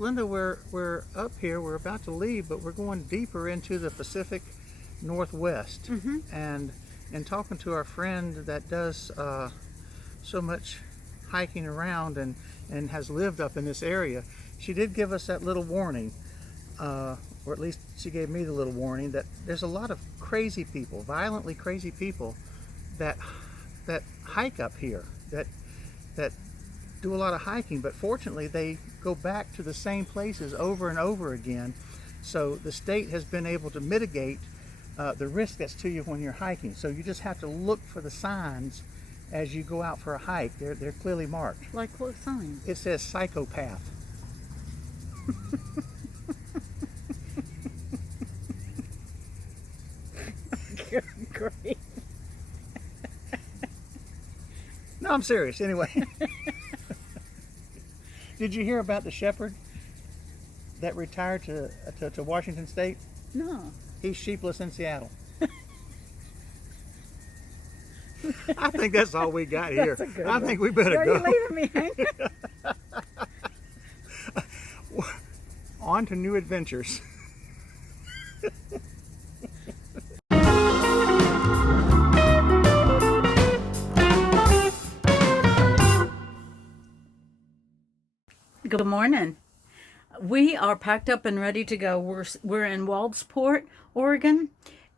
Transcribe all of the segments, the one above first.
Linda, we're up here. We're about to leave, but we're going deeper into the Pacific Northwest. And in talking to our friend that does so much hiking around and has lived up in this area, she did give us that little warning, or at least she gave me the little warning, that there's a lot of crazy people, violently crazy people, that hike up here, that do a lot of hiking, but fortunately they go back to the same places over and over again. So the state has been able to mitigate the risk that's to you when you're hiking. So you just have to look for the signs as you go out for a hike. They're clearly marked. Like what sign? It says psychopath. Good grief. No, I'm serious. Anyway. Did you hear about the shepherd that retired to Washington State? No. He's sheepless in Seattle. I think that's all we got here. I think we better go. Are you leaving me hanging? On to new adventures. Good morning. We are packed up and ready to go. We're in Waldsport, Oregon,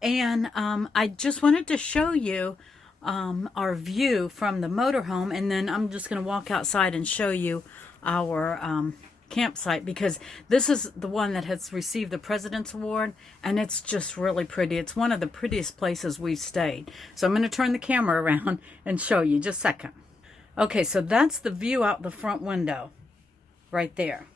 and I just wanted to show you our view from the motorhome, and then I'm just going to walk outside and show you our campsite, because this is the one that has received the President's Award, and it's just really pretty. It's one of the prettiest places we've stayed. So I'm going to turn the camera around and show you. Just a second. Okay, so that's the view out the front window right there.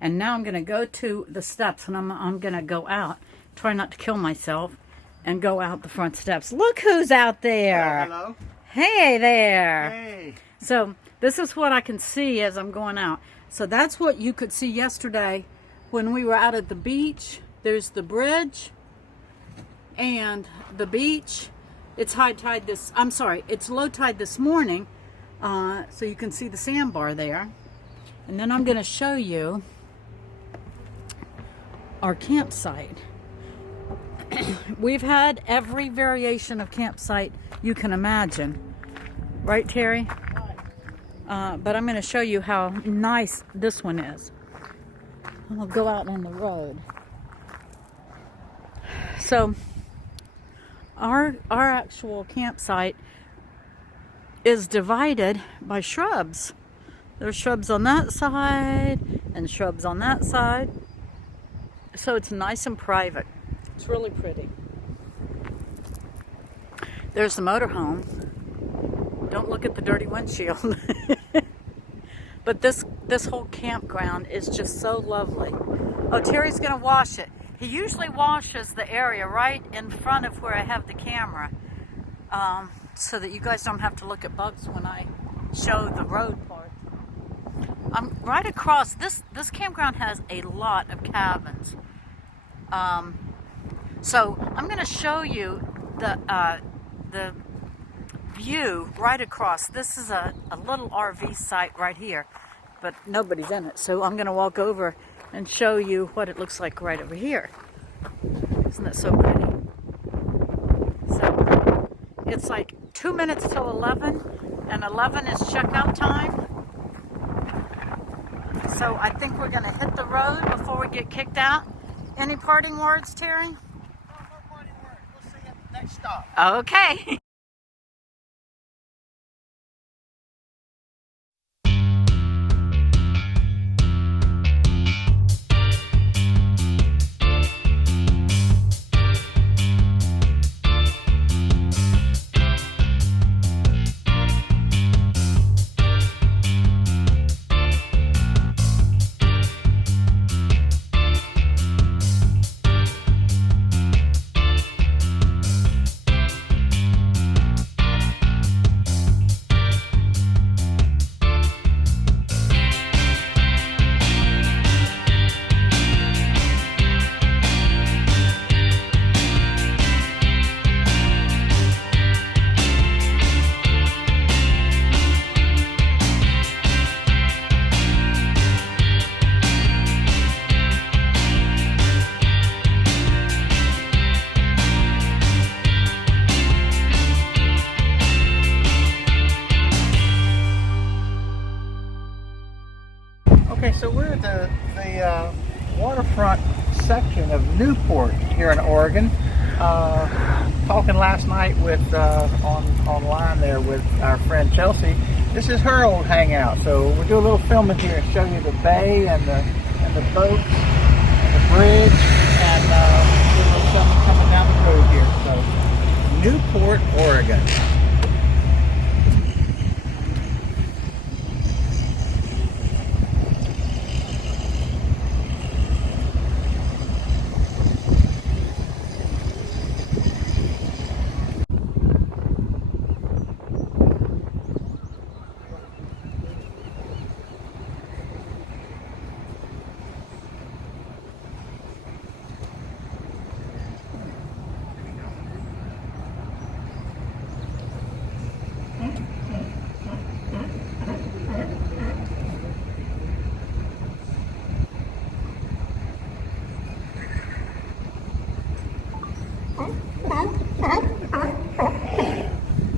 And now I'm going to go to the steps, and I'm going to go out, try not to kill myself, and go out the front steps. Look who's out there. Hello. Hey there. Hey. So this is what I can see as I'm going out. So that's what you could see yesterday when we were out at the beach. There's the bridge and the beach. It's it's low tide this morning. So you can see the sandbar there. And then I'm going to show you our campsite. We've had every variation of campsite you can imagine. Right, Terry? But I'm going to show you how nice this one is. I'll go out on the road. So, our actual campsite is divided by shrubs. There's shrubs on that side and shrubs on that side. So it's nice and private. It's really pretty. There's the motorhome. Don't look at the dirty windshield. But this whole campground is just so lovely. Oh, Terry's gonna wash it. He usually washes the area right in front of where I have the camera, so that you guys don't have to look at bugs when I show the road part. I'm right across. This campground has a lot of cabins. So I'm going to show you the view right across. This is a little RV site right here, but nobody's in it. So I'm going to walk over and show you what it looks like right over here. Isn't that so pretty? So it's like 2 minutes till 11, and 11 is checkout time. So I think we're going to hit the road before we get kicked out. Any parting words, Terry? No parting words. We'll see you at the next stop. Okay. we're at the waterfront section of Newport here in Oregon. Talking last night with online there with our friend Chelsea. This is her old hangout, so we'll do a little filming here and show you the bay and the boats and the bridge and do a little something coming down the road here. So Newport, Oregon.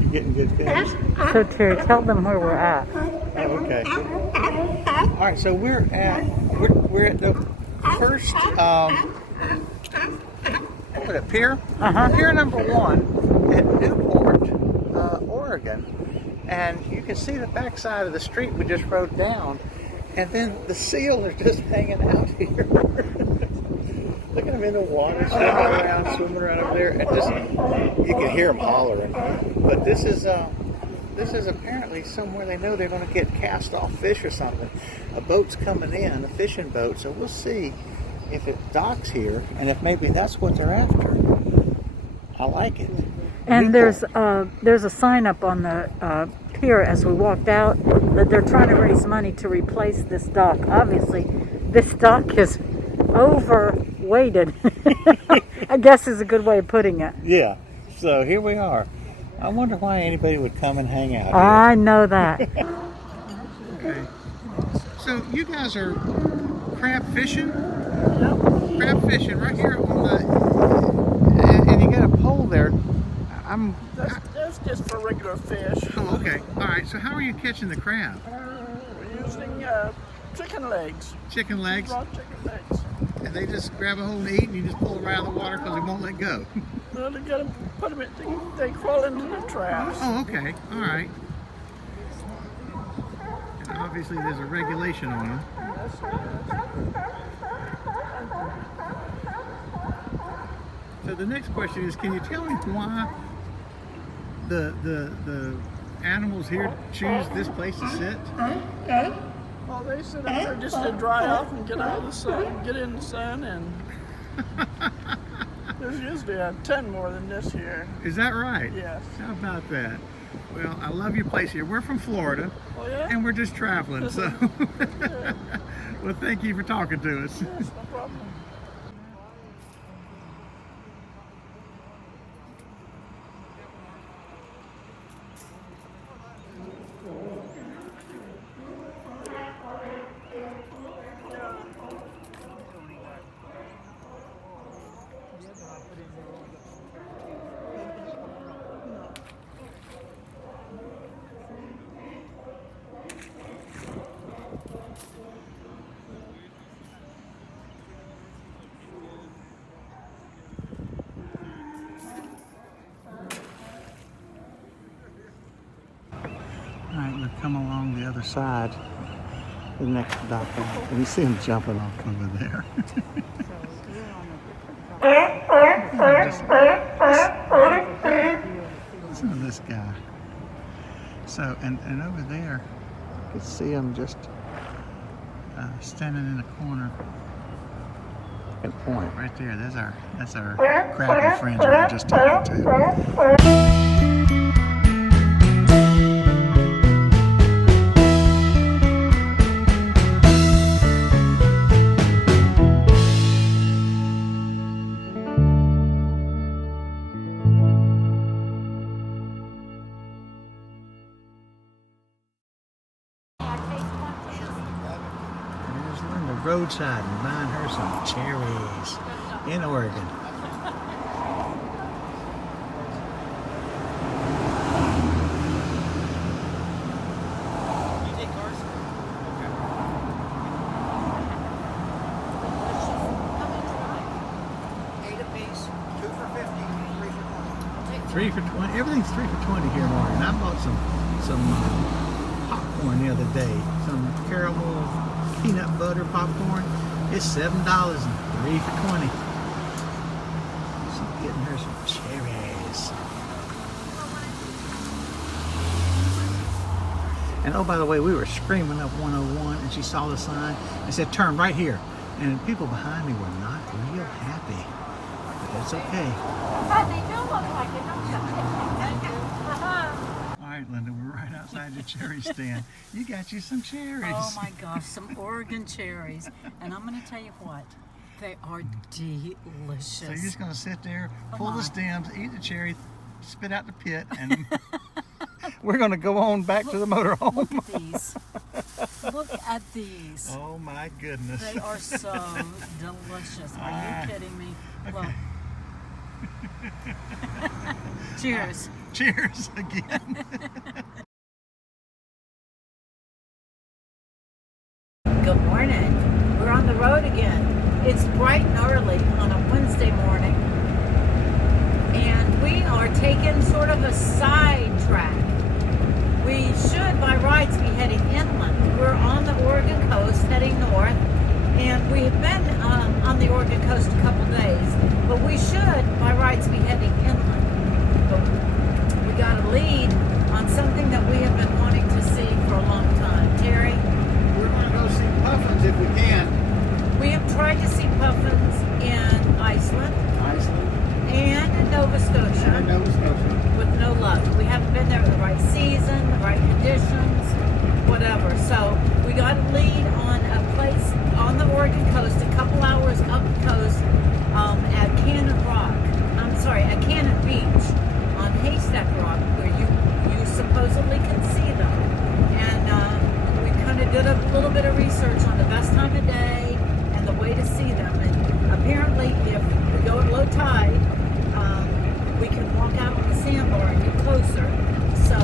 You getting good films? So Terry, tell them where we're at. Oh, okay. All right, so we're at the first what, at pier? Pier number 1 at Newport, Oregon, and you can see the backside of the street we just rode down, and then the seals are just hanging out here. Look at them in the water, swimming around over there, and just you can hear them hollering. But this is apparently somewhere they know they're going to get cast-off fish or something. A boat's coming in, a fishing boat, so we'll see if it docks here and if maybe that's what they're after. I like it. And there's a sign up on the pier as we walked out that they're trying to raise money to replace this dock. Obviously, this dock is overweighted. I guess is a good way of putting it. Yeah. So here we are. I wonder why anybody would come and hang out here. I know that. Okay. So you guys are crab fishing? Yep. Crab fishing right here on the, and you got a pole there. That's just for regular fish. Oh, okay. All right. So how are you catching the crab? We're using chicken legs. Chicken legs? Raw chicken legs. And they just grab a hold and eat, and you just pull them right out of the water because they won't let go. Well, they got to put them in, they crawl into the traps. Oh, okay. All right. And obviously there's a regulation on them. So the next question is, can you tell me why the animals here choose this place to sit? Well, they sit up there just to dry off and get out of the sun, get in the sun, and there's usually 10 more than this here. Is that right? Yes. How about that? Well, I love your place here. We're from Florida, Oh, yeah? and we're just traveling, so. Yeah. Well, thank you for talking to us. Yes, no problem. All right, we've come along the other side, the next dock, and you see them jumping off over there. Listen to this guy. So, and over there, you can see them just standing in the corner. Good point, right there. That's our crappy friends we were just talking to. Roadside and buying her some cherries in Oregon. 3 for 20. Everything's 3 for 20 here in Oregon. I bought some popcorn the other day. Some caramel peanut butter popcorn. It's $7 and 3 for 20. She's getting her some cherries. And oh, by the way, we were screaming up 101 and she saw the sign and said, turn right here. And people behind me were not real happy. But that's okay. They do look like it, don't you? All right, Linda, we're right outside the cherry stand. You got you some cherries. Oh my gosh, some Oregon cherries. And I'm going to tell you what, they are delicious. So you're just going to sit there, pull Come the on. stems, eat the cherry, spit out the pit, and we're going to go on back to the motorhome. Look at these. Look at these. Oh my goodness. They are so delicious. Are you kidding me? Okay. Well, cheers. Cheers again. Good morning. We're on the road again. It's bright and early on a Wednesday morning. And we are taking sort of a side track. We should, by rights, be heading inland. We're on the Oregon coast, heading north. And we have been on the Oregon coast a couple days. But we should, by rights, be heading inland. But we got a lead on something that we have been wanting to see for a long time. Terry? We're going to go see puffins if we can. We have tried to see puffins in Iceland and in Nova Scotia with no luck. We haven't been there at the right season, the right conditions, whatever. So we got a lead on a place on the Oregon coast, a couple hours up the coast at Cannon Beach on Haystack Rock, where you supposedly can see them. And we kind of did a little bit of research on the best time of day and the way to see them. And apparently, if we go at low tide, we can walk out on the sandbar and get closer. So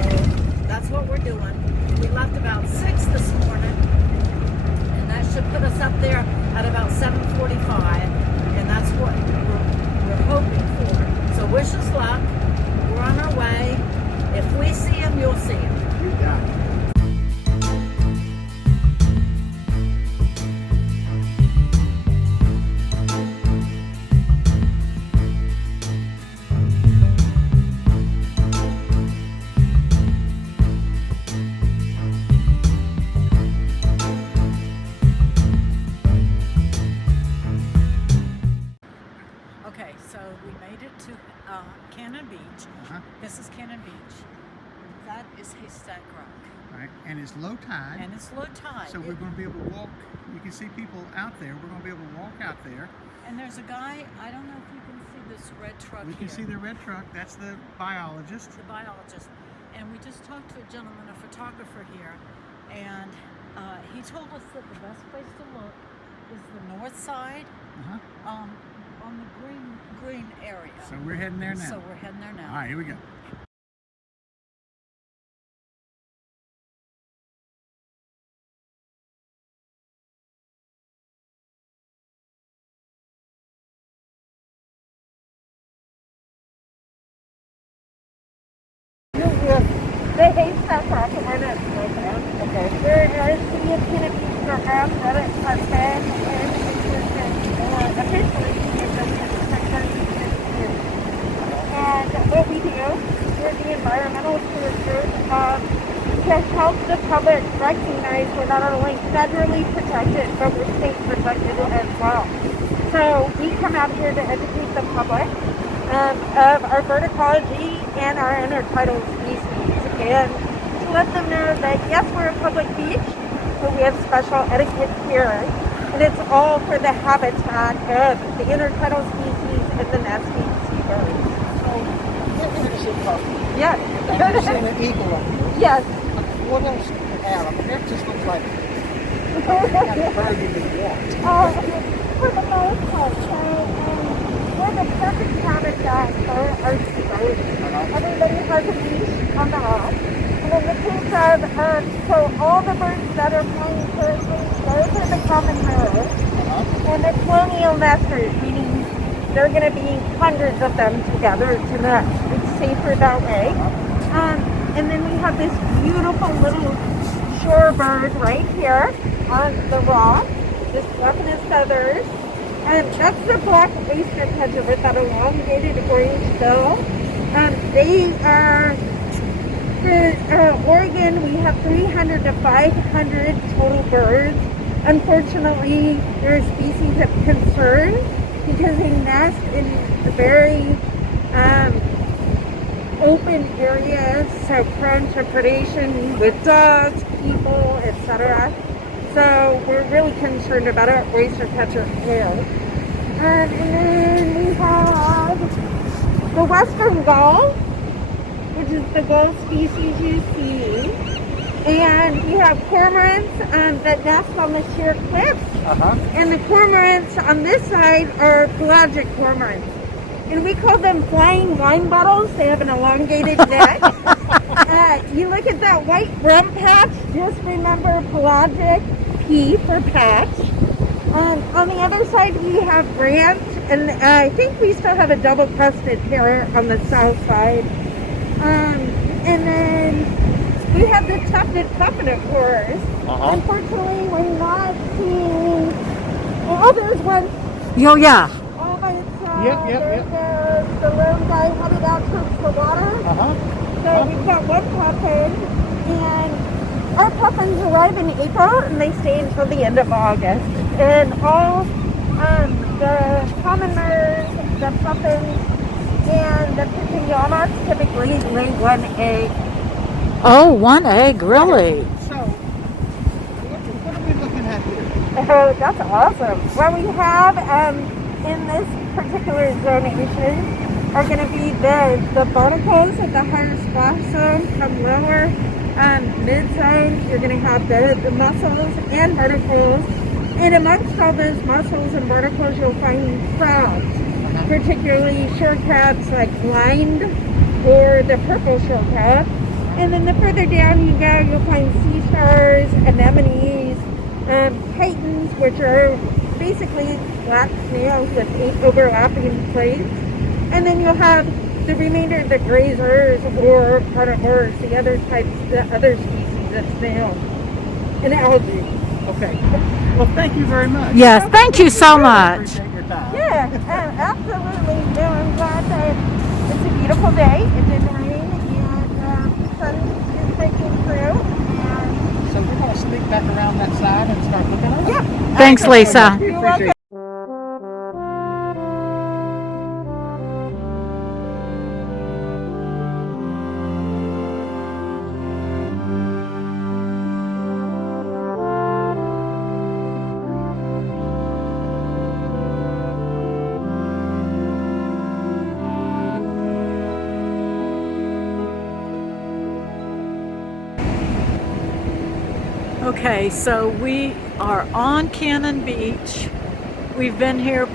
that's what we're doing. We left about 6 this morning, and that should put us up there at about 7:45, and that's what we're hoping for. So wish us luck. We're on our way. If we see him, you'll see him. You got it. Okay, so we made it to Cannon Beach. This is Cannon Beach. That is Haystack Rock. Right, and it's low tide. And it's low tide. So we're going to be able to walk. You can see people out there. We're going to be able to walk out there. And there's a guy, I don't know if you can see this red truck We here. can see the red truck. That's the biologist. The biologist. And we just talked to a gentleman, a photographer here, and he told us that the best place to look is the north side, on the green area. So we're heading there now. So we're heading there now. All right, here we go. The Haystack Rock Awareness Program. Okay. There is the Cannon Beach program that it has been in existence officially in existence for 36 years. And what we do, we're the environmental stewards to help the public recognize we're not only federally protected, but we're state protected as well. So we come out here to educate the public of our bird ecology and our intertidal species, and to let them know that yes, we're a public beach, but we have special etiquette here, and it's all for the habitat of the intertidal species and the nesting seabirds. So, you're here to see puffins. Yes. And you've seen an eagle up here. Yes. What else, Adam? That just looks like a bird you can walk. For the most part, we're the perfect habitat for our seabirds. Everybody has a leash on the house. And in the case of, so all the birds that are flying currently, those are the common hares. And the colonial nesters, meaning there are going to be hundreds of them together to nest. It's safer that way. And then we have this beautiful little shorebird right here on the rock, just fluffing his feathers. And that's the black oyster catcher with that elongated orange bill. They are, for Oregon, we have 300 to 500 total birds. Unfortunately, they're a species of concern because they nest in very open areas, so prone to predation with dogs, people, etc. So we're really concerned about our oyster catcher here. And then we have the western gull, which is the gull species you see. And we have cormorants that nest on the sheer cliffs. And the cormorants on this side are pelagic cormorants. And we call them flying wine bottles. They have an elongated neck. You look at that white rump patch, just remember pelagic, P for patch. On the other side we have branch, and I think we still have a double-crested here on the south side. And then we have the tufted puffin, of course. Unfortunately, we're not seeing... Oh, there's one. Oh, yeah. Oh, it's Yep. the lone guy headed out towards the water. So we've got one puffin, and our puffins arrive in April, and they stay until the end of August. And all the commoners, the puffins, and the pigeon typically lay one egg. Oh, one egg, really? So, what are we looking at here? Oh, that's awesome. What we have in this particular zonation are going to be the barnacles at the higher splash zone, come lower, mid-zone. You're going to have the mussels and barnacles. And amongst all those mussels and barnacles, you'll find crabs, particularly shore crabs like blind or the purple shore crab. And then the further down you go, you'll find sea stars, anemones, chitons, which are basically black snails with 8 overlapping plates. And then you'll have the remainder of the grazers or carnivores, the other species of snails and algae. Okay. Well, thank you very much. Yes, thank you so much. Appreciate your time. Yeah, absolutely. No, I'm glad that it's a beautiful day. It didn't rain, and the sun is breaking through. And So we're going to sneak back around that side and start looking at it? yeah, Thanks, Lisa. We You're appreciate it. Okay, so we are on Cannon Beach. We've been here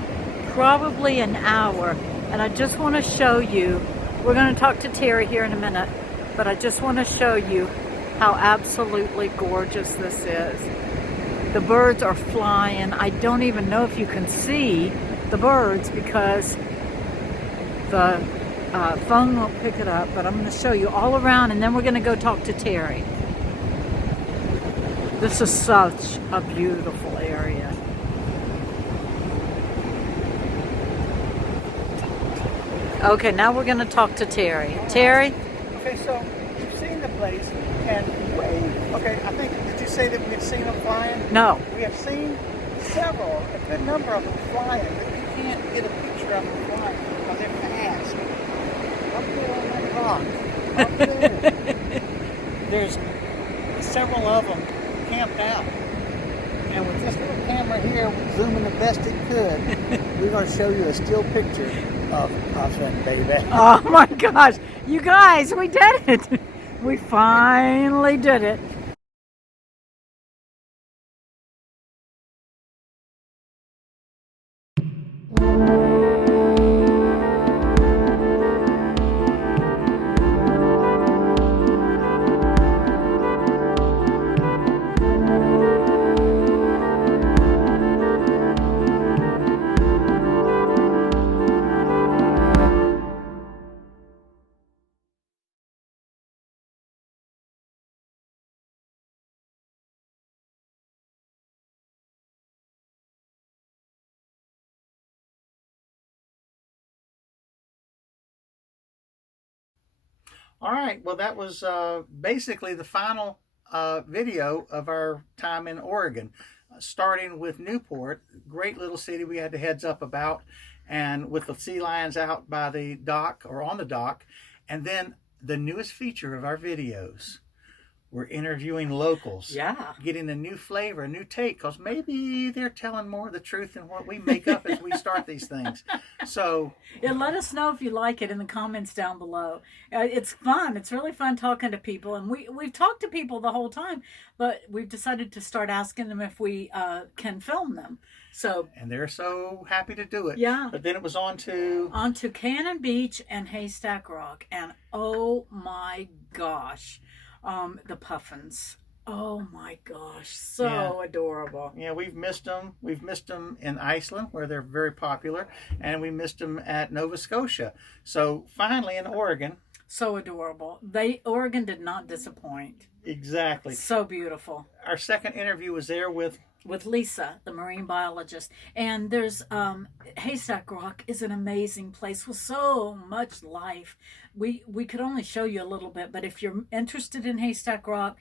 probably an hour, and I just want to show you, we're going to talk to Terry here in a minute, but I just want to show you how absolutely gorgeous this is. The birds are flying. I don't even know if you can see the birds because the phone won't pick it up, but I'm going to show you all around, and then we're going to go talk to Terry. This is such a beautiful area. Okay, now we're going to talk to Terry. Terry? Okay, so you've seen the place, and okay, I think, did you say that we had seen them flying? No. We have seen several, a good number of them flying, but you can't get a picture of them flying because they're fast. Up there on that rock, up there, there's several of them camped out. And with this little camera here, zooming the best it could, we're going to show you a still picture of Puffin, baby. Oh my gosh. You guys, we did it. We finally did it. All right. Well, that was basically the final video of our time in Oregon, starting with Newport, great little city we had the heads up about, and with the sea lions out by the dock or on the dock. And then the newest feature of our videos, we're interviewing locals. Yeah. Getting a new flavor, a new take, because maybe they're telling more of the truth than what we make up as we start these things. So, yeah, let us know if you like it in the comments down below. It's fun. It's really fun talking to people. And we've talked to people the whole time, but we've decided to start asking them if we can film them. So, and they're so happy to do it. Yeah. But then it was on to Cannon Beach and Haystack Rock. And oh my gosh. The Puffins. Oh my gosh, so adorable. Yeah, we've missed them. We've missed them in Iceland, where they're very popular, and we missed them at Nova Scotia. So finally in Oregon. So adorable. Oregon did not disappoint. Exactly. So beautiful. Our second interview was there with Lisa, the marine biologist. And there's Haystack Rock is an amazing place with so much life. We could only show you a little bit, but if you're interested in Haystack Rock,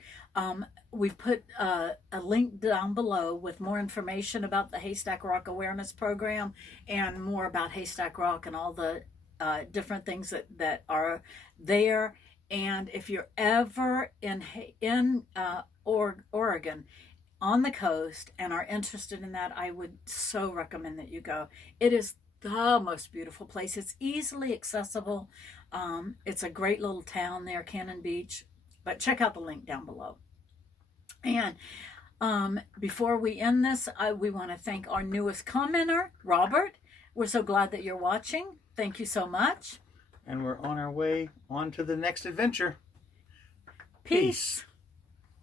we've put a link down below with more information about the Haystack Rock Awareness Program and more about Haystack Rock and all the different things that are there. And if you're ever in Oregon, on the coast, and are interested in that, I would so recommend that you go. It is the most beautiful place. It's easily accessible. It's a great little town there, Cannon Beach. But check out the link down below. And before we end this, we want to thank our newest commenter, Robert. We're so glad that you're watching. Thank you so much. And we're on our way on to the next adventure. Peace.